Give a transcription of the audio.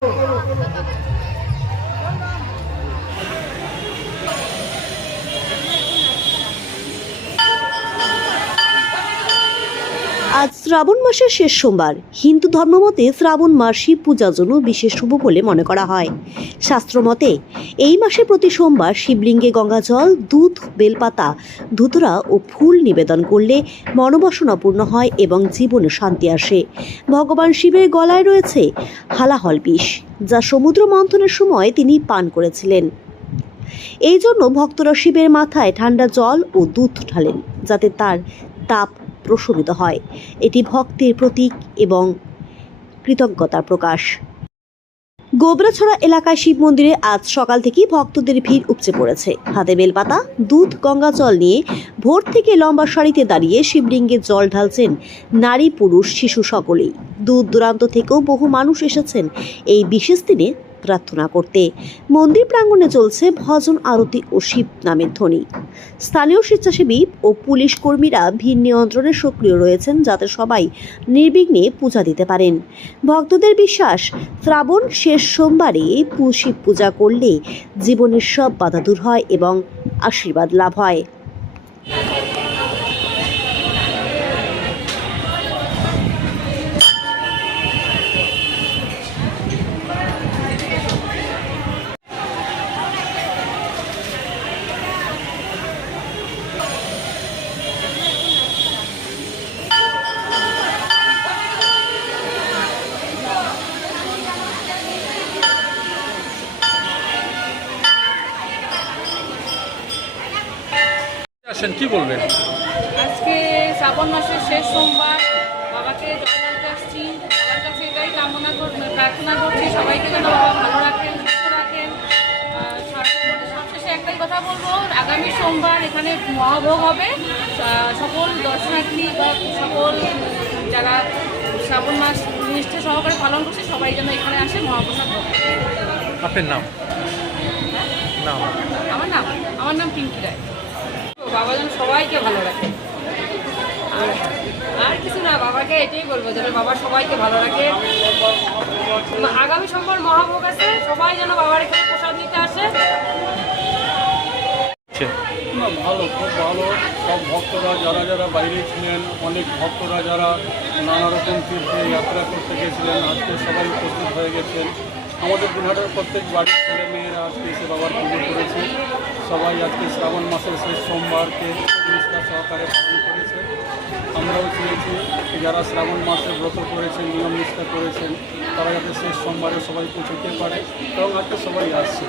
哦。আজ শ্রাবণ মাসের শেষ সোমবার। হিন্দু ধর্মমতে শ্রাবণ মাস শিব পূজার জন্য বিশেষ শুভ বলে মনে করা হয়। শাস্ত্রমতে, এই মাসে প্রতি সোমবার শিবলিঙ্গে গঙ্গা জল, দুধ, বেলপাতা, ধুতরা ও ফুল নিবেদন করলে মনোবাসনা পূর্ণ হয় এবং জীবনে শান্তি আসে। ভগবান শিবের গলায় রয়েছে হালাহল বিষ, যা সমুদ্র মন্থনের সময় তিনি পান করেছিলেন। এই জন্য ভক্তরা শিবের মাথায় ঠান্ডা জল ও দুধ ঢালেন, যাতে তার তাপ প্রশমিত হয়। এটি ভক্তির প্রতীক এবং কৃতজ্ঞতার প্রকাশ। গোবরাছড়া এলাকায় শিব মন্দিরে আজ সকাল থেকেই ভক্তদের ভিড় উপচে পড়েছে। হাতে বেলপাতা, দুধ, গঙ্গা জল নিয়ে ভোর থেকে লম্বা সারিতে দাঁড়িয়ে শিবলিঙ্গে জল ঢালছেন নারী, পুরুষ, শিশু সকলেই। দূর দূরান্ত থেকেও বহু মানুষ এসেছেন এই বিশেষ দিনে প্রার্থনা করতে। মন্দির প্রাঙ্গণে চলছে ভজন আরতি ও শিব নামের ধ্বনি। স্থানীয় স্বেচ্ছাসেবী ও পুলিশ কর্মীরা ভিড় নিয়ন্ত্রণে সক্রিয় রয়েছেন যাতে সবাই নির্বিঘ্নে পূজা দিতে পারেন। ভক্তদের বিশ্বাস, শ্রাবণ শেষ সোমবারে শিব পূজা করলে জীবনের সব বাধা দূর হয় এবং আশীর্বাদ লাভ হয়। আসেন কি বলবেন? আজকে শ্রাবণ মাসের শেষ সোমবার বাবাকে আসছি। বাবার কাছে এটাই কামনা প্রার্থনা করছি সবাইকে যেন বাবা ভালো রাখেন সুস্থ রাখেন। সব- সবশেষে একটাই কথা বলব আগামী সোমবার এখানে মহাভোগ হবে। সকল দর্শনার্থী বা সকল যারা শ্রাবণ মাস নিষ্ঠা সহকারে পালন করছে সবাই যেন এখানে আসে মহাপ্রসাদ আপনার নাম? নাম? আমার নাম আমার নাম পিঙ্কি রায়। বাবা যেন সবাইকে ভালো রাখে। আর আর কিছু না বাবাকে এটাই বলব যেন বাবা সবাইকে ভালো রাখে। আগামী সোমবার মহাভোগ আছে সবাই যেন বাবার এখানে প্রসাদ নিতে আসে। আচ্ছা, ভালো খুব ভালো। সব ভক্তরা যারা যারা বাইরে ছিলেন অনেক ভক্তরা যারা নানা রকম তীর্থে যাত্রা করতে গেছিলেন আজকে সবাই উপস্থিত হয়ে গেছেন। আমাদের দিনহাটার প্রত্যেক বাড়ির ছেলে মেয়েরা আজকে এসে বাবার পুজো করেছে। সবাই আজকে শ্রাবণ মাসের শেষ সোমবারকে নিষ্ঠা সহকারে পালন করেছে। আমরাও চেয়েছি যারা শ্রাবণ মাসে ব্রত করেছেন, নিয়ম নিষ্ঠা করেছেন, তারা যাতে শেষ সোমবারে সবাই পুজোতে পারে। এবং আজকে সবাই আসছে।